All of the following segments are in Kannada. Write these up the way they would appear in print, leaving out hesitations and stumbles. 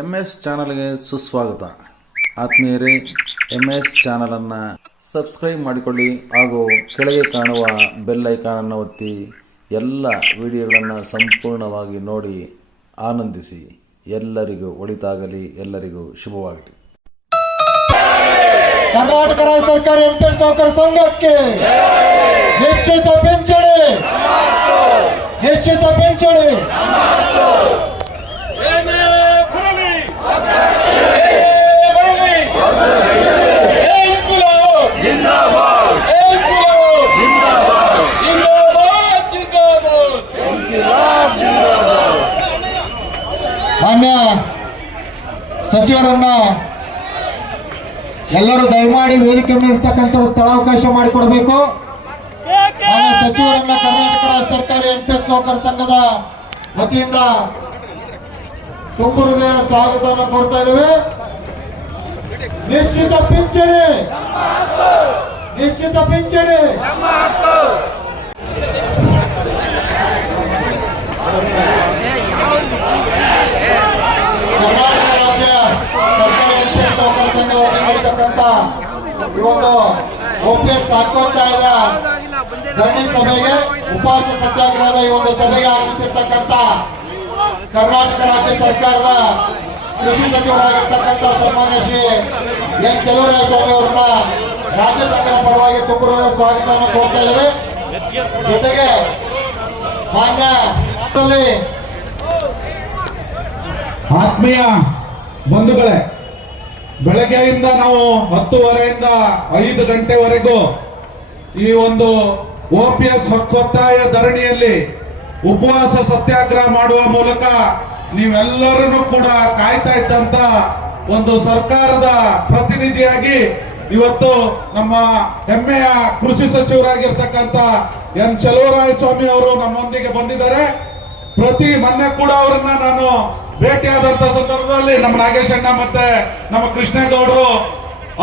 MS ಚಾನಲ್ಗೆ ಸುಸ್ವಾಗತ. ಆತ್ಮೀಯರೇ, MS ಚಾನಲನ್ನು ಸಬ್ಸ್ಕ್ರೈಬ್ ಮಾಡಿಕೊಳ್ಳಿ ಹಾಗೂ ಕೆಳಗೆ ಕಾಣುವ ಬೆಲ್ ಐಕಾನನ್ನು ಒತ್ತಿ ಎಲ್ಲ ವಿಡಿಯೋಗಳನ್ನು ಸಂಪೂರ್ಣವಾಗಿ ನೋಡಿ ಆನಂದಿಸಿ. ಎಲ್ಲರಿಗೂ ಒಳಿತಾಗಲಿ, ಎಲ್ಲರಿಗೂ ಶುಭವಾಗಲಿ. ಕರ್ನಾಟಕ ರಾಜ್ಯ ಸರ್ಕಾರಿ ಎಂಪ್ಲಾಯೀಸ್ ನೌಕರ ಸಂಘಕ್ಕೆ ನಿಶ್ಚಿತ ಪಿಂಚಣಿ ಮಾನ್ಯ ಸಚಿವರನ್ನ ಎಲ್ಲರೂ ದಯಮಾಡಿ ವೇದಿಕೆ ಮೇಲೆ ಇರ್ತಕ್ಕಂಥ ಸ್ಥಳಾವಕಾಶ ಮಾಡಿಕೊಡಬೇಕು. ಮಾನ್ಯ ಸಚಿವರನ್ನ ಕರ್ನಾಟಕ ರಾಜ್ಯ ಸರ್ಕಾರಿ ಎಂಪ್ಲಾಯೀಸ್ ನೌಕರ ಸಂಘದ ವತಿಯಿಂದ ತುಂಬು ಹೃದಯ ಸ್ವಾಗತವನ್ನು ಕೋರ್ತಾ ಇದ್ದೇವೆ. ನಿಶ್ಚಿತ ಪಿಂಚಣಿ ಕರ್ನಾಟಕ ರಾಜ್ಯ ಸರ್ಕಾರಿ ಎಂಪ್ಲಾಯೀಸ್ ನೌಕರ ಸಂಘ ನೀಡತಕ್ಕಂತ ಈ ಒಂದು OPS ಹಾಕೋತ್ತಾಯದ ಧರಣಿ ಸಭೆಗೆ, ಉಪವಾಸ ಸತ್ಯಾಗ್ರಹದ ಈ ಒಂದು ಸಭೆಗೆ ಆಗಮಿಸಿರ್ತಕ್ಕಂಥ ಕರ್ನಾಟಕ ರಾಜ್ಯ ಸರ್ಕಾರದ ಕೃಷಿ ಸಚಿವರಾಗಿರ್ತಕ್ಕಂಥ ಸನ್ಮಾನ್ಯ ಶ್ರೀ ಎನ್ ಚಲುವರಾಯಸ್ವಾಮಿ ಅವರನ್ನ ರಾಜ್ಯ ಸಂಘದ ಪರವಾಗಿ ತುಂಬುವ ಸ್ವಾಗತವನ್ನು ಕೋರ್ತಾ ಇದ್ದೇವೆ. ಜೊತೆಗೆ ಮಾನ್ಯ ಆತ್ಮೀಯ ಬಂಧುಗಳೇ, ಬೆಳಗ್ಗೆಯಿಂದ ನಾವು 10:30ಯಿಂದ 5 ಗಂಟೆವರೆಗೂ ಈ ಒಂದು OPS ಹಕ್ಕೊತ್ತಾಯ ಧರಣಿಯಲ್ಲಿ ಉಪವಾಸ ಸತ್ಯಾಗ್ರಹ ಮಾಡುವ ಮೂಲಕ ನೀವೆಲ್ಲರೂ ಕೂಡ ಕಾಯ್ತಾ ಇದ್ದಂತ ಒಂದು ಸರ್ಕಾರದ ಪ್ರತಿನಿಧಿಯಾಗಿ ಇವತ್ತು ನಮ್ಮ ಹೆಮ್ಮೆಯ ಕೃಷಿ ಸಚಿವರಾಗಿರ್ತಕ್ಕಂಥ ಎನ್ ಚಲುವರಾಯಸ್ವಾಮಿ ಅವರು ನಮ್ಮೊಂದಿಗೆ ಬಂದಿದ್ದಾರೆ. ಮೊನ್ನೆ ಕೂಡ ಅವರನ್ನ ನಾನು ಭೇಟಿಯಾದಂತ ಸಂದರ್ಭದಲ್ಲಿ ನಮ್ಮ ನಾಗೇಶ್ ಅಣ್ಣ ಮತ್ತೆ ನಮ್ಮ ಕೃಷ್ಣೇಗೌಡರು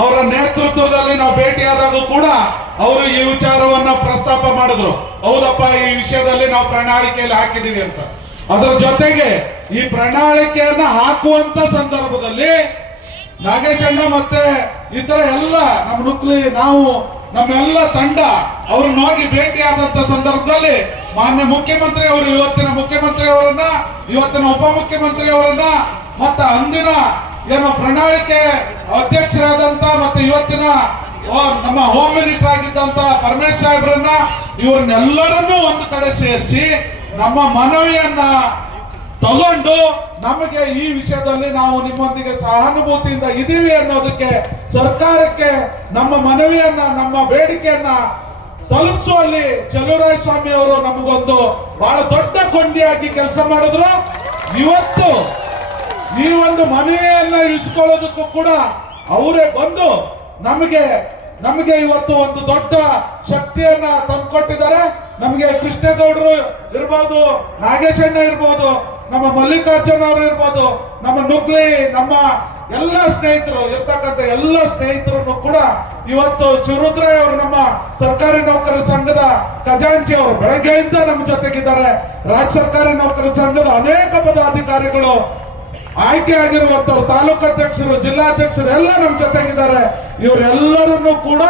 ಅವರ ನೇತೃತ್ವದಲ್ಲಿ ನಾವು ಭೇಟಿಯಾದಾಗ ಕೂಡ ಅವರು ಈ ವಿಚಾರವನ್ನ ಪ್ರಸ್ತಾಪ ಮಾಡಿದ್ರು. ಹೌದಪ್ಪ, ಈ ವಿಷಯದಲ್ಲಿ ನಾವು ಪ್ರಣಾಳಿಕೆಯಲ್ಲಿ ಹಾಕಿದೀವಿ ಅಂತ. ಅದರ ಜೊತೆಗೆ ಈ ಪ್ರಣಾಳಿಕೆಯನ್ನ ಹಾಕುವಂತ ಸಂದರ್ಭದಲ್ಲಿ ನಾಗೇಶ್ ಅಣ್ಣ ಮತ್ತೆ ಇತರ ಎಲ್ಲ ನಮ್ಮ ನುಕ್ಲಿ ನಾವು ನಮ್ಮೆಲ್ಲ ತಂಡ ಅವ್ರನ್ನ ಹೋಗಿ ಭೇಟಿಯಾದಂತ ಸಂದರ್ಭದಲ್ಲಿ ಮಾನ್ಯ ಮುಖ್ಯಮಂತ್ರಿ ಅವರು, ಇವತ್ತಿನ ಮುಖ್ಯಮಂತ್ರಿ ಅವರನ್ನ, ಇವತ್ತಿನ ಉಪಮುಖ್ಯಮಂತ್ರಿ ಅವರನ್ನ, ಮತ್ತೆ ಅಂದಿನ ಏನು ಪ್ರಣಾಳಿಕೆ ಅಧ್ಯಕ್ಷರಾದಂತ ಮತ್ತೆ ಇವತ್ತಿನ ನಮ್ಮ ಹೋಮ್ ಮಿನಿಸ್ಟರ್ ಆಗಿದ್ದಂತ ಪರಮೇಶ್ ಸಾಹೇಬ್ರನ್ನ, ಇವ್ರನ್ನೆಲ್ಲರನ್ನೂ ಒಂದು ಕಡೆ ಸೇರಿಸಿ ನಮ್ಮ ಮನವಿಯನ್ನ ತಗೊಂಡು ನಮಗೆ ಈ ವಿಷಯದಲ್ಲಿ ನಾವು ನಿಮ್ಮೊಂದಿಗೆ ಸಹಾನುಭೂತಿಯಿಂದ ಇದೀವಿ ಅನ್ನೋದಕ್ಕೆ ಸರ್ಕಾರಕ್ಕೆ ನಮ್ಮ ಮನವಿಯನ್ನ, ನಮ್ಮ ಬೇಡಿಕೆಯನ್ನ ತಲುಪಿಸುವಲ್ಲಿ ಚಲುವರಾಯಸ್ವಾಮಿ ಅವರು ನಮಗೊಂದು ಬಹಳ ದೊಡ್ಡ ಕೊಂಡಿಯಾಗಿ ಕೆಲಸ ಮಾಡಿದ್ರು. ಇವತ್ತು ಈ ಒಂದು ಮನವಿಯನ್ನ ಇಳಿಸ್ಕೊಳ್ಳೋದಕ್ಕೂ ಕೂಡ ಅವರೇ ಬಂದು ನಮಗೆ ಇವತ್ತು ಒಂದು ದೊಡ್ಡ ಶಕ್ತಿಯನ್ನ ತಂದುಕೊಟ್ಟಿದ್ದಾರೆ. ನಮಗೆ ಕೃಷ್ಣೇಗೌಡರು ಇರ್ಬೋದು, ನಾಗೇಶ್ ಅಣ್ಣ ಇರ್ಬೋದು, ನಮ್ಮ ಮಲ್ಲಿಕಾರ್ಜುನ್ ಅವರು ಇರ್ಬೋದು, ನಮ್ಮ ನುಗ್ಲಿ, ನಮ್ಮ ಎಲ್ಲ ಸ್ನೇಹಿತರು ಇರ್ತಕ್ಕಂಥ ಎಲ್ಲ ಸ್ನೇಹಿತರನ್ನು ಕೂಡ ಇವತ್ತು ಶಿವರುದ್ರಯ್ಯ ಅವರು, ನಮ್ಮ ಸರ್ಕಾರಿ ನೌಕರರ ಸಂಘದ ಖಜಾಂಚಿ ಅವರು ಬೆಳಗ್ಗೆಯಿಂದ ನಮ್ಮ ಜೊತೆಗಿದ್ದಾರೆ. ರಾಜ್ಯ ಸರ್ಕಾರಿ ನೌಕರರ ಸಂಘದ ಅನೇಕ ಪದಾಧಿಕಾರಿಗಳು, ಆಯ್ಕೆ ಆಗಿರುವಂತವ್ರು, ತಾಲೂಕು ಅಧ್ಯಕ್ಷರು, ಜಿಲ್ಲಾಧ್ಯಕ್ಷರು ಎಲ್ಲ ನಮ್ಮ ಜೊತೆಗಿದ್ದಾರೆ. ಇವರೆಲ್ಲರನ್ನು ಕೂಡ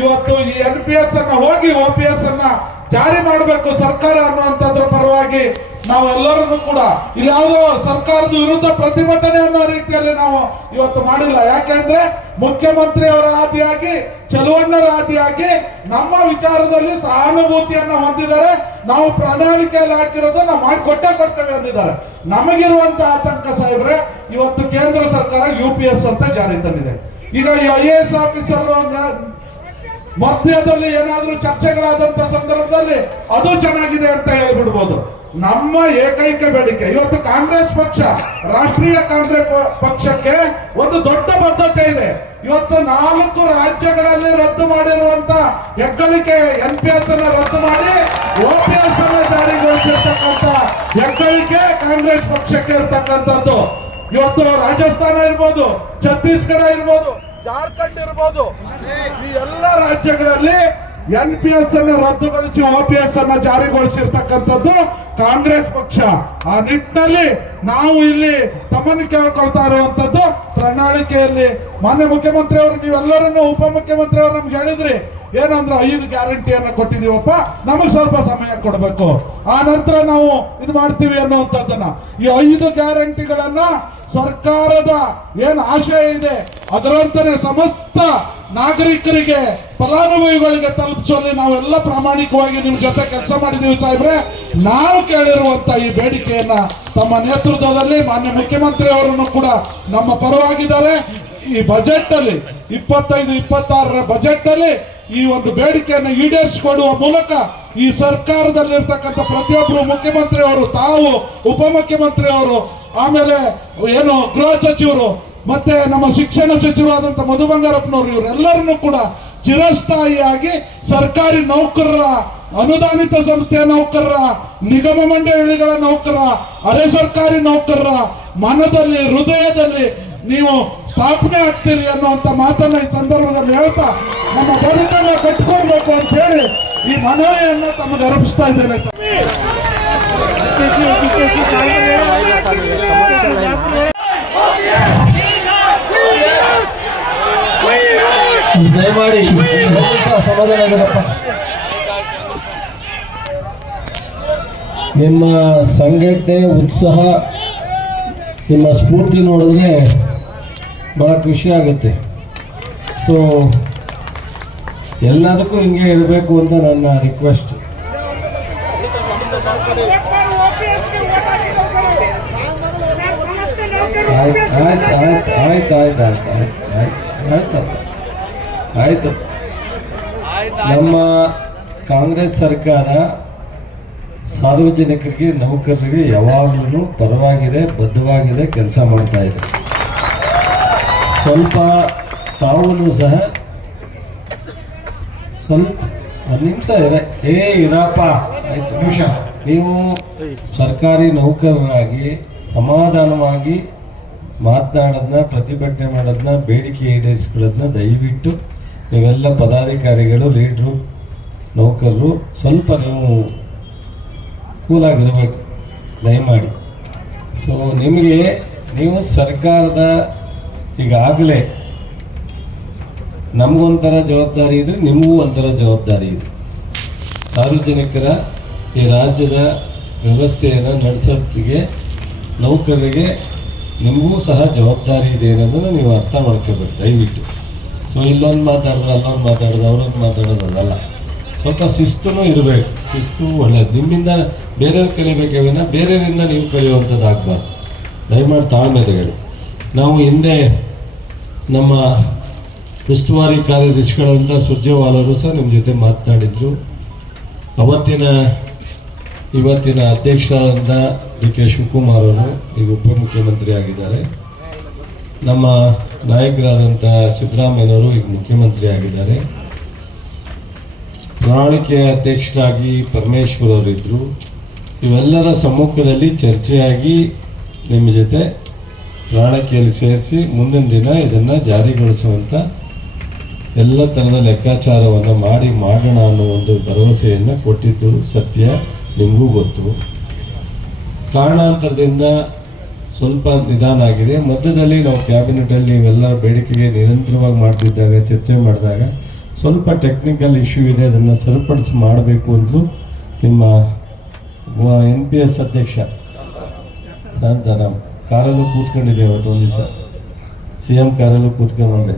ಇವತ್ತು ಈ NPS ಅನ್ನ ಹೋಗಿ OPS ಅನ್ನ ಜಾರಿ ಮಾಡಬೇಕು ಸರ್ಕಾರ ಅನ್ನುವಂಥದ್ರ ಪರವಾಗಿ ನಾವೆಲ್ಲರೂ ಕೂಡ ಇಲ್ಲಿ ಯಾವುದೋ ಸರ್ಕಾರದ ವಿರುದ್ಧ ಪ್ರತಿಭಟನೆ ಅನ್ನೋ ರೀತಿಯಲ್ಲಿ ನಾವು ಇವತ್ತು ಮಾಡಿಲ್ಲ. ಯಾಕೆಂದ್ರೆ ಮುಖ್ಯಮಂತ್ರಿ ಅವರ ಆದಿಯಾಗಿ, ಚಲುವಣ್ಣರ ಆದಿಯಾಗಿ ನಮ್ಮ ವಿಚಾರದಲ್ಲಿ ಸಹಾನುಭೂತಿಯನ್ನ ಹೊಂದಿದ್ದಾರೆ. ನಾವು ಪ್ರಣಾಳಿಕೆಯಲ್ಲಿ ಹಾಕಿರೋದು ನಾವು ಮಾಡಿಕೊಟ್ಟೇ ಕೊಡ್ತೇವೆ ಅಂದಿದ್ದಾರೆ. ನಮಗಿರುವಂತ ಆತಂಕ ಸಾಹೇಬ್ರೆ, ಇವತ್ತು ಕೇಂದ್ರ ಸರ್ಕಾರ UPS ಅಂತ ಜಾರಿ ತಂದಿದೆ. ಈಗ IAS ಆಫೀಸರ್ ಮಧ್ಯದಲ್ಲಿ ಏನಾದ್ರೂ ಚರ್ಚೆಗಳಾದಂತ ಸಂದರ್ಭದಲ್ಲಿ ಅದು ಚೆನ್ನಾಗಿದೆ ಅಂತ ಹೇಳ್ಬಿಡ್ಬೋದು. ನಮ್ಮ ಏಕೈಕ ಬೇಡಿಕೆ ಇವತ್ತು ಕಾಂಗ್ರೆಸ್ ಪಕ್ಷ, ರಾಷ್ಟ್ರೀಯ ಕಾಂಗ್ರೆಸ್ ಪಕ್ಷಕ್ಕೆ ಒಂದು ದೊಡ್ಡ ಬದ್ಧತೆ ಇದೆ. ಇವತ್ತು 4 ರಾಜ್ಯಗಳಲ್ಲಿ ರದ್ದು ಮಾಡಿರುವಂತ ಹೆಗ್ಗಳಿಕೆ NPS ಅನ್ನ ರದ್ದು ಮಾಡಿ OPS ಅನ್ನ ಜಾರಿಗೊಳಿಸಿರ್ತಕ್ಕಂಥ ಹೆಗ್ಗಳಿಕೆ ಕಾಂಗ್ರೆಸ್ ಪಕ್ಷಕ್ಕೆ ಇರ್ತಕ್ಕಂಥದ್ದು. ಇವತ್ತು ರಾಜಸ್ಥಾನ ಇರ್ಬೋದು, ಛತ್ತೀಸ್ಗಢ ಇರ್ಬೋದು, ಜಾರ್ಖಂಡ್ ಇರ್ಬೋದು, ಈ ಎಲ್ಲ ರಾಜ್ಯಗಳಲ್ಲಿ NPS ಅನ್ನು ರದ್ದುಗೊಳಿಸಿ OPS ಅನ್ನು ಜಾರಿಗೊಳಿಸಿರ್ತಕ್ಕಂಥದ್ದು ಕಾಂಗ್ರೆಸ್ ಪಕ್ಷ. ಆ ನಿಟ್ಟಿನಲ್ಲಿ ನಾವು ಇಲ್ಲಿ ತಮ್ಮನ್ನು ಕೇಳ್ಕೊಳ್ತಾ ಇರುವಂತದ್ದು, ಪ್ರಣಾಳಿಕೆಯಲ್ಲಿ ಮಾನ್ಯ ಮುಖ್ಯಮಂತ್ರಿ ಅವರು ನೀವೆಲ್ಲರನ್ನು ಉಪಮುಖ್ಯಮಂತ್ರಿ ಅವರು ನಮ್ಗೆ ಹೇಳಿದ್ರಿ ಏನಂದ್ರೆ 5 ಗ್ಯಾರಂಟಿಯನ್ನ ಕೊಟ್ಟಿದೀವಪ್ಪ, ನಮಗೆ ಸ್ವಲ್ಪ ಸಮಯ ಕೊಡಬೇಕು, ಆ ನಂತರ ನಾವು ಇದು ಮಾಡ್ತೀವಿ ಅನ್ನುವಂಥದ್ದನ್ನ. ಈ 5 ಗ್ಯಾರಂಟಿಗಳನ್ನ ಸರ್ಕಾರದ ಏನು ಆಶಯ ಇದೆ ಅದರಂತೆ ಸಮಸ್ತ ನಾಗರಿಕರಿಗೆ, ಫಲಾನುಭವಿಗಳಿಗೆ ತಲುಪಿಸುವಲ್ಲಿ ನಾವೆಲ್ಲ ಪ್ರಾಮಾಣಿಕವಾಗಿ ನಿಮ್ಮ ಜೊತೆ ಕೆಲಸ ಮಾಡಿದ್ದೀವಿ ಸಾಹೇಬ್ರೆ. ನಾವು ಕೇಳಿರುವಂತ ಈ ಬೇಡಿಕೆಯನ್ನ ತಮ್ಮ ನೇತೃತ್ವದಲ್ಲಿ ಮಾನ್ಯ ಮುಖ್ಯಮಂತ್ರಿ ಅವರನ್ನು ಕೂಡ ನಮ್ಮ ಪರವಾಗಿದ್ದಾರೆ. ಈ ಬಜೆಟ್ ಅಲ್ಲಿ 25-26 ಬಜೆಟ್ ಅಲ್ಲಿ ಈ ಒಂದು ಬೇಡಿಕೆಯನ್ನು ಈಡೇರಿಸಿಕೊಡುವ ಮೂಲಕ ಈ ಸರ್ಕಾರದಲ್ಲಿರ್ತಕ್ಕಂಥ ಪ್ರತಿಯೊಬ್ಬರು ಮುಖ್ಯಮಂತ್ರಿ ಅವರು, ತಾವು ಉಪಮುಖ್ಯಮಂತ್ರಿ ಅವರು, ಆಮೇಲೆ ಏನು ಗೃಹ ಸಚಿವರು, ಮತ್ತೆ ನಮ್ಮ ಶಿಕ್ಷಣ ಸಚಿವರಾದಂಥ ಮಧು ಬಂಗಾರಪ್ಪನವರು, ಇವರೆಲ್ಲರನ್ನು ಕೂಡ ಚಿರಸ್ಥಾಯಿಯಾಗಿ ಸರ್ಕಾರಿ ನೌಕರರ, ಅನುದಾನಿತ ಸಂಸ್ಥೆಯ ನೌಕರರ, ನಿಗಮ ಮಂಡಳಿಗಳ ನೌಕರರ, ಅರೆ ಸರ್ಕಾರಿ ನೌಕರರ ಮನದಲ್ಲಿ, ಹೃದಯದಲ್ಲಿ ನೀವು ಸ್ಥಾಪನೆ ಆಗ್ತೀರಿ ಅನ್ನುವಂಥ ಮಾತನ್ನ ಈ ಸಂದರ್ಭದಲ್ಲಿ ಹೇಳ್ತಾ ನಮ್ಮ ಬದುಕನ್ನು ಕಟ್ಕೊಳ್ಬೇಕು ಅಂತ ಹೇಳಿ ಈ ಮನವಿಯನ್ನು ತಮಗೆ ಅರ್ಪಿಸ್ತಾ ಇದ್ದೇನೆ. ದಯಮಾಡಿ ಸಮಾಧಾನ ಆಗಿರಪ್ಪ. ನಿಮ್ಮ ಸಂಘಟನೆ ಉತ್ಸಾಹ, ನಿಮ್ಮ ಸ್ಫೂರ್ತಿ ನೋಡಿದ್ರೆ ಭಾಳ ಖುಷಿ ಆಗುತ್ತೆ. ಸೊ ಎಲ್ಲದಕ್ಕೂ ಹಿಂಗೆ ಇರಬೇಕು ಅಂತ ನನ್ನ ರಿಕ್ವೆಸ್ಟ್. ಆಯ್ತು. ನಮ್ಮ ಕಾಂಗ್ರೆಸ್ ಸರ್ಕಾರ ಸಾರ್ವಜನಿಕರಿಗೆ, ನೌಕರರಿಗೆ ಯಾವಾಗಲೂ ಪರವಾಗಿದೆ, ಬದ್ಧವಾಗಿದೆ, ಕೆಲಸ ಮಾಡ್ತಾ ಇದೆ. ಸ್ವಲ್ಪ ತಾವು ಸಹ ಸ್ವಲ್ಪ ಒಂದು ನಿಮಿಷ ಇರಪ್ಪ, ಆಯ್ತು ನಿಮಿಷ. ನೀವು ಸರ್ಕಾರಿ ನೌಕರರಾಗಿ ಸಮಾಧಾನವಾಗಿ ಮಾತನಾಡೋದನ್ನ, ಪ್ರತಿಭಟನೆ ಮಾಡೋದನ್ನ, ಬೇಡಿಕೆ ಈಡೇರಿಸ್ಕೊಳ್ಳೋದನ್ನ ದಯವಿಟ್ಟು ನೀವೆಲ್ಲ ಪದಾಧಿಕಾರಿಗಳು, ಲೀಡ್ರು, ನೌಕರರು ಸ್ವಲ್ಪ ನೀವು ಕೂಲಾಗಿರ್ಬೇಕು ದಯಮಾಡಿ. ಸೊ ನೀವು ಸರ್ಕಾರದ ಈಗಾಗಲೇ ನಮಗೊಂಥರ ಜವಾಬ್ದಾರಿ ಇದ್ರೆ ನಿಮಗೂ ಒಂಥರ ಜವಾಬ್ದಾರಿ ಇದೆ. ಸಾರ್ವಜನಿಕರ ಈ ರಾಜ್ಯದ ವ್ಯವಸ್ಥೆಯನ್ನು ನಡೆಸೋತ್ತಿಗೆ ನೌಕರರಿಗೆ ನಿಮಗೂ ಸಹ ಜವಾಬ್ದಾರಿ ಇದೆ ಅನ್ನೋದನ್ನು ನೀವು ಅರ್ಥ ಮಾಡ್ಕೋಬೇಕು ದಯವಿಟ್ಟು. ಸೊ ಇಲ್ಲೊಂದು ಮಾತಾಡಿದ್ರೆ ಅಲ್ಲೊಂದು ಮಾತಾಡೋದು, ಅವ್ರೊಂದು ಮಾತಾಡೋದು ಅದಲ್ಲ. ಸ್ವಲ್ಪ ಶಿಸ್ತೂ ಇರಬೇಕು. ಶಿಸ್ತು ಒಳ್ಳೆಯದು. ನಿಮ್ಮಿಂದ ಬೇರೆಯವ್ರು ಕಲಿಬೇಕೇನ, ಬೇರೆಯವರಿಂದ ನೀವು ಕಲಿಯುವಂಥದ್ದು ಆಗಬಾರ್ದು. ದಯಮಾಡಿ ತಾಳ್ಮೆ ತಗೊಳ್ಳಿ. ನಾವು ಹಿಂದೆ ನಮ್ಮ ಉಸ್ತುವಾರಿ ಕಾರ್ಯದರ್ಶಿಗಳಂತ ಸುರ್ಜೇವಾಲರು ಸಹ ನಿಮ್ಮ ಜೊತೆ ಮಾತನಾಡಿದರು. ಇವತ್ತಿನ ಅಧ್ಯಕ್ಷರಾದಂಥ DK ಶಿವಕುಮಾರ್ ಅವರು ಈಗ ಉಪಮುಖ್ಯಮಂತ್ರಿ ಆಗಿದ್ದಾರೆ. ನಮ್ಮ ನಾಯಕರಾದಂಥ ಸಿದ್ದರಾಮಯ್ಯನವರು ಈಗ ಮುಖ್ಯಮಂತ್ರಿ ಆಗಿದ್ದಾರೆ. ಪ್ರಣಾಳಿಕೆಯ ಅಧ್ಯಕ್ಷರಾಗಿ ಪರಮೇಶ್ವರ್ ಅವರಿದ್ದರು. ಇವೆಲ್ಲರ ಸಮ್ಮುಖದಲ್ಲಿ ಚರ್ಚೆಯಾಗಿ ನಿಮ್ಮ ಜೊತೆ ಪ್ರಣಾಳಿಕೆಯಲ್ಲಿ ಸೇರಿಸಿ ಮುಂದಿನ ದಿನ ಇದನ್ನು ಜಾರಿಗೊಳಿಸುವಂಥ ಎಲ್ಲ ಥರದ ಲೆಕ್ಕಾಚಾರವನ್ನು ಮಾಡೋಣ ಅನ್ನೋ ಒಂದು ಭರವಸೆಯನ್ನು ಕೊಟ್ಟಿದ್ದು ಸತ್ಯ, ನಿಮಗೂ ಗೊತ್ತು. ಕಾರಣಾಂತರದಿಂದ ಸ್ವಲ್ಪ ನಿಧಾನ ಆಗಿದೆ. ಮಧ್ಯದಲ್ಲಿ ನಾವು ಕ್ಯಾಬಿನೆಟಲ್ಲಿ ಇವೆಲ್ಲ ಬೇಡಿಕೆಗೆ ನಿರಂತರವಾಗಿ ಮಾಡ್ತಿದ್ದಾಗ, ಚರ್ಚೆ ಮಾಡಿದಾಗ ಸ್ವಲ್ಪ ಟೆಕ್ನಿಕಲ್ ಇಶ್ಯೂ ಇದೆ, ಅದನ್ನು ಸರಿಪಡಿಸಿ ಮಾಡಬೇಕು ಅಂತಲೂ ನಿಮ್ಮ NPS ಅಧ್ಯಕ್ಷ ಶಾಂತಾರಾಮ್ ಕಾರಲ್ಲೂ ಕೂತ್ಕೊಂಡಿದ್ದೆ. ಅವತ್ತು ಒಂದು ದಿವಸ CM ಕಾರಲ್ಲೂ ಕೂತ್ಕೊಂಡು ಬಂದೆ.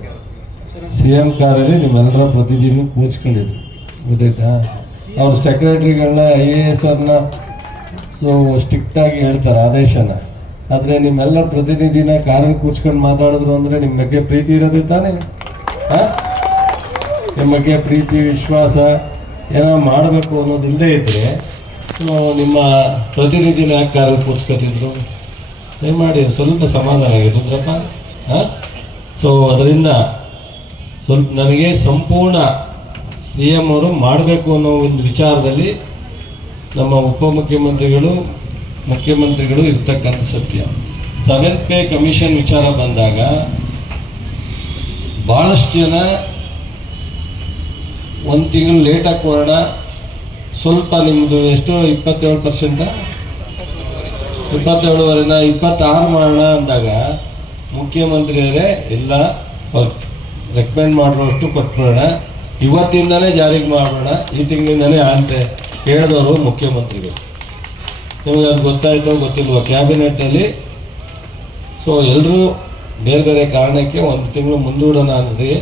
CM ಕಾರಲ್ಲಿ ನಿಮ್ಮೆಲ್ಲರ ಪ್ರತಿದಿನ ಕೂರಿಸ್ಕೊಂಡಿದ್ರು, ಗೊತ್ತಾಯ್ತಾ? ಅವ್ರ ಸೆಕ್ರೆಟ್ರಿಗಳನ್ನ IAS ಅವ್ರನ್ನ ಸ್ಟ್ರಿಕ್ಟಾಗಿ ಹೇಳ್ತಾರೆ ಆದೇಶನ. ಆದರೆ ನಿಮ್ಮೆಲ್ಲ ಪ್ರತಿನಿಧಿನ ಕಾರಲ್ಲಿ ಕೂರ್ಸ್ಕೊಂಡು ಮಾತಾಡಿದ್ರು ಅಂದರೆ ನಿಮ್ಮ ಬಗ್ಗೆ ಪ್ರೀತಿ ಇರೋದೇ ತಾನೇ? ನಿಮ್ಮ ಬಗ್ಗೆ ಪ್ರೀತಿ, ವಿಶ್ವಾಸ ಏನೋ ಮಾಡಬೇಕು ಅನ್ನೋದಿಲ್ಲದೆ ಇದ್ದರೆ ನಿಮ್ಮ ಪ್ರತಿನಿಧಿನ ಯಾಕೆ ಕಾರಲ್ಲಿ ಕೂರ್ಸ್ಕೊತಿದ್ರು? ದಯಮಾಡಿ ಸ್ವಲ್ಪ ಸಮಾಧಾನ ಆಗಿದ್ರಪ್ಪ. ಸೊ ಅದರಿಂದ ಸ್ವಲ್ಪ ನನಗೆ ಸಂಪೂರ್ಣ CM ಅವರು ಮಾಡಬೇಕು ಅನ್ನೋ ಒಂದು ವಿಚಾರದಲ್ಲಿ ನಮ್ಮ ಉಪಮುಖ್ಯಮಂತ್ರಿಗಳು, ಮುಖ್ಯಮಂತ್ರಿಗಳು ಇರ್ತಕ್ಕಂಥ ಸತ್ಯ. 7th ಪೇ ಕಮಿಷನ್ ವಿಚಾರ ಬಂದಾಗ ಭಾಳಷ್ಟು ಜನ 1 ತಿಂಗಳು ಲೇಟಾಗಿ ಕೊಡೋಣ, ಸ್ವಲ್ಪ ನಿಮ್ಮದು ಎಷ್ಟು 27%, 27ವರೆನ 26 ಮಾಡೋಣ ಅಂದಾಗ ಮುಖ್ಯಮಂತ್ರಿಯವರೇ ಇಲ್ಲ ರೆಕಮೆಂಡ್ ಮಾಡಿರೋಷ್ಟು ಕೊಟ್ಬಿಡೋಣ, ಇವತ್ತಿಂದನೇ ಜಾರಿಗೆ ಮಾಡೋಣ, ಈ ತಿಂಗಳಿಂದನೇ ಅಂತ ಹೇಳಿದವರು ಮುಖ್ಯಮಂತ್ರಿಗಳು. ನಿಮಗೆ ಅದು ಗೊತ್ತಾಯ್ತೋ ಗೊತ್ತಿಲ್ವೋ ಕ್ಯಾಬಿನೆಟ್ಟಲ್ಲಿ. ಸೊ ಎಲ್ಲರೂ ಬೇರೆ ಬೇರೆ ಕಾರಣಕ್ಕೆ 1 ತಿಂಗಳು ಮುಂದೂಡೋಣ ಅನ್ನೋದೇ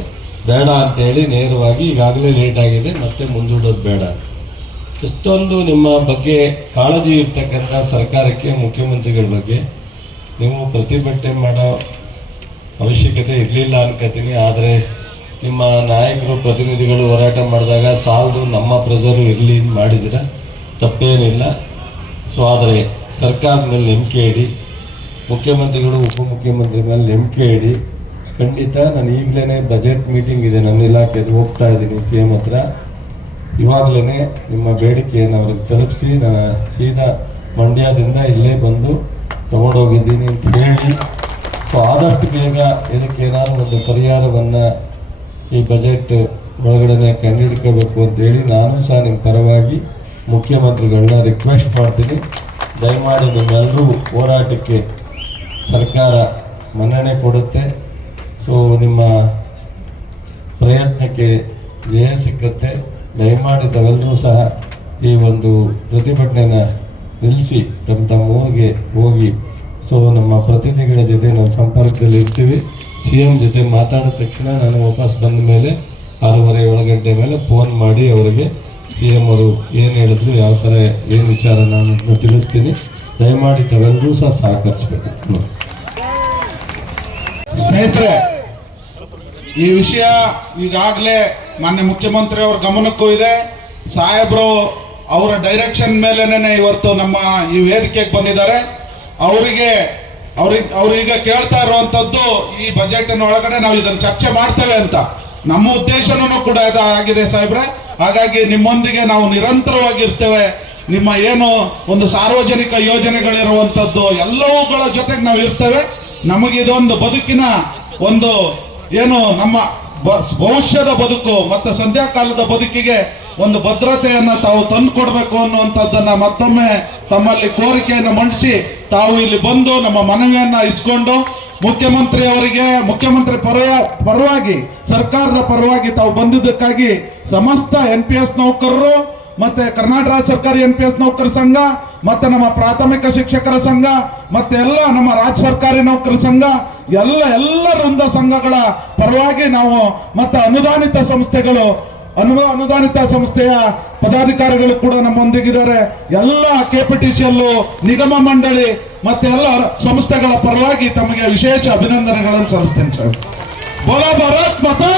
ಬೇಡ ಅಂತೇಳಿ ನೇರವಾಗಿ ಈಗಾಗಲೇ ಲೇಟ್ ಆಗಿದೆ ಮತ್ತೆ ಮುಂದೂಡೋದು ಬೇಡ. ಎಷ್ಟೊಂದು ನಿಮ್ಮ ಬಗ್ಗೆ ಕಾಳಜಿ ಇರ್ತಕ್ಕಂಥ ಸರ್ಕಾರಕ್ಕೆ, ಮುಖ್ಯಮಂತ್ರಿಗಳ ಬಗ್ಗೆ ನೀವು ಪ್ರತಿಭಟನೆ ಮಾಡೋ ಅವಶ್ಯಕತೆ ಇರಲಿಲ್ಲ ಅನ್ಕೋತೀನಿ. ಆದರೆ ನಿಮ್ಮ ನಾಯಕರು ಪ್ರತಿನಿಧಿಗಳು ಹೋರಾಟ ಮಾಡಿದಾಗ ಸಾಲದು ನಮ್ಮ ಪ್ರೆಸರು ಇರಲಿ ಮಾಡಿದಿರ ತಪ್ಪೇನಿಲ್ಲ. ಸೊ ಆದರೆ ಸರ್ಕಾರದ ಮೇಲೆ ನಂಬಿಕೆ ಇಡಿ, ಮುಖ್ಯಮಂತ್ರಿಗಳು ಉಪಮುಖ್ಯಮಂತ್ರಿ ಮೇಲೆ ನಂಬಿಕೆ ಇಡಿ. ಖಂಡಿತ ನಾನು ಈಗಲೇ ಬಜೆಟ್ ಮೀಟಿಂಗ್ ಇದೆ ನನ್ನ ಇಲಾಖೆದು, ಹೋಗ್ತಾ ಇದ್ದೀನಿ CM ಹತ್ರ. ಇವಾಗಲೇ ನಿಮ್ಮ ಬೇಡಿಕೆಯನ್ನು ಅವ್ರಿಗೆ ತಲುಪಿಸಿ ನಾನು ಸೀದಾ ಮಂಡ್ಯದಿಂದ ಇಲ್ಲೇ ಬಂದು ತೊಗೊಂಡೋಗಿದ್ದೀನಿ ಅಂತ ಹೇಳಿ. ಸೊ ಆದಷ್ಟು ಬೇಗ ಇದಕ್ಕೆ ಏನಾದರೂ ಒಂದು ಪರಿಹಾರವನ್ನು ಈ ಬಜೆಟ್ ಒಳಗಡೆ ಕಂಡುಹಿಡ್ಕೋಬೇಕು ಅಂತೇಳಿ ನಾನು ಸಹ ನಿಮ್ಮ ಪರವಾಗಿ ಮುಖ್ಯಮಂತ್ರಿಗಳನ್ನ ರಿಕ್ವೆಸ್ಟ್ ಮಾಡ್ತೀನಿ. ದಯಮಾಡಿ ನಿಮ್ಮೆಲ್ಲರೂ ಹೋರಾಟಕ್ಕೆ ಸರ್ಕಾರ ಮನ್ನಣೆ ಕೊಡುತ್ತೆ. ಸೊ ನಿಮ್ಮ ಪ್ರಯತ್ನಕ್ಕೆ ಜಯ ಸಿಕ್ಕತ್ತೆ. ದಯಮಾಡಿ ತಾವೆಲ್ಲರೂ ಸಹ ಈ ಒಂದು ಪ್ರತಿಭಟನೆನ ನಿಲ್ಲಿಸಿ ತಮ್ಮ ಊರಿಗೆ ಹೋಗಿ. ಸೊ ನಮ್ಮ ಪ್ರತಿನಿಧಿಗಳ ಜೊತೆ ನಾವು ಸಂಪರ್ಕದಲ್ಲಿ ಇರ್ತೀವಿ. CM ಜೊತೆ ಮಾತಾಡಿದ ತಕ್ಷಣ ನಾನು ವಾಪಸ್ ಬಂದ ಮೇಲೆ 6:30 ಗಂಟೆ ಮೇಲೆ ಫೋನ್ ಮಾಡಿ ಅವರಿಗೆ CM ಅವರು ಏನು ಹೇಳಿದ್ರು, ಯಾವ ಥರ ಏನು ವಿಚಾರ ನಾನು ತಿಳಿಸ್ತೀನಿ. ದಯಮಾಡಿ ತಾವೆಲ್ಲರೂ ಸಹ ಸಹಕರಿಸ್ಬೇಕು. ಸ್ನೇಹಿತರೆ, ಈ ವಿಷಯ ಈಗಾಗಲೇ ಮಾನ್ಯ ಮುಖ್ಯಮಂತ್ರಿ ಅವರ ಗಮನಕ್ಕೂ ಇದೆ. ಸಾಹೇಬರು ಅವರ ಡೈರೆಕ್ಷನ್ ಮೇಲೇನೆ ಇವತ್ತು ನಮ್ಮ ಈ ವೇದಿಕೆಗೆ ಬಂದಿದ್ದಾರೆ. ಅವ್ರೀಗ ಕೇಳ್ತಾ ಇರುವಂತದ್ದು ಈ ಬಜೆಟ್ ಒಳಗಡೆ ನಾವು ಇದನ್ನು ಚರ್ಚೆ ಮಾಡ್ತೇವೆ ಅಂತ ನಮ್ಮ ಉದ್ದೇಶನೂ ಕೂಡ ಆಗಿದೆ ಸಾಹೇಬ್ರೆ. ಹಾಗಾಗಿ ನಿಮ್ಮೊಂದಿಗೆ ನಾವು ನಿರಂತರವಾಗಿರ್ತೇವೆ. ನಿಮ್ಮ ಏನು ಒಂದು ಸಾರ್ವಜನಿಕ ಯೋಜನೆಗಳಿರುವಂಥದ್ದು ಎಲ್ಲವುಗಳ ಜೊತೆಗೆ ನಾವು ಇರ್ತೇವೆ. ನಮಗಿದೊಂದು ಬದುಕಿನ ಒಂದು ಏನು ನಮ್ಮ ಭವಿಷ್ಯದ ಬದುಕು ಮತ್ತು ಸಂಧ್ಯಾಕಾಲದ ಬದುಕಿಗೆ ಒಂದು ಭದ್ರತೆಯನ್ನು ತಾವು ತಂದು ಕೊಡಬೇಕು ಅನ್ನುವಂಥದ್ದನ್ನು ಮತ್ತೊಮ್ಮೆ ತಮ್ಮಲ್ಲಿ ಕೋರಿಕೆಯನ್ನು ಮಂಡಿಸಿ ತಾವು ಇಲ್ಲಿ ಬಂದು ನಮ್ಮ ಮನವಿಯನ್ನ ಇಸ್ಕೊಂಡು ಮುಖ್ಯಮಂತ್ರಿ ಅವರಿಗೆ, ಮುಖ್ಯಮಂತ್ರಿ ಪರವಾಗಿ ಸರ್ಕಾರದ ಪರವಾಗಿ ತಾವು ಬಂದಿದ್ದಕ್ಕಾಗಿ ಸಮಸ್ತ NPS ನೌಕರರು ಮತ್ತೆ ಕರ್ನಾಟಕ ರಾಜ್ಯ ಸರ್ಕಾರಿ NPS ನೌಕರರ ಸಂಘ ಮತ್ತೆ ನಮ್ಮ ಪ್ರಾಥಮಿಕ ಶಿಕ್ಷಕರ ಸಂಘ ಮತ್ತೆ ಎಲ್ಲ ನಮ್ಮ ರಾಜ್ಯ ಸರ್ಕಾರಿ ನೌಕರರ ಸಂಘ ಎಲ್ಲ ವೃಂದ ಸಂಘಗಳ ಪರವಾಗಿ ನಾವು ಮತ್ತೆ ಅನುದಾನಿತ ಸಂಸ್ಥೆಯ ಪದಾಧಿಕಾರಿಗಳು ಕೂಡ ನಮ್ಮೊಂದಿಗಿದ್ದಾರೆ. ಎಲ್ಲ KPTCL ನಿಗಮ ಮಂಡಳಿ ಮತ್ತೆ ಎಲ್ಲ ಸಂಸ್ಥೆಗಳ ಪರವಾಗಿ ತಮಗೆ ವಿಶೇಷ ಅಭಿನಂದನೆಗಳನ್ನು ಸಲ್ಲಿಸ್ತೇನೆ ಸರ್. ಬೋಲಾ ಭಾರತ್ ಮಾತಾ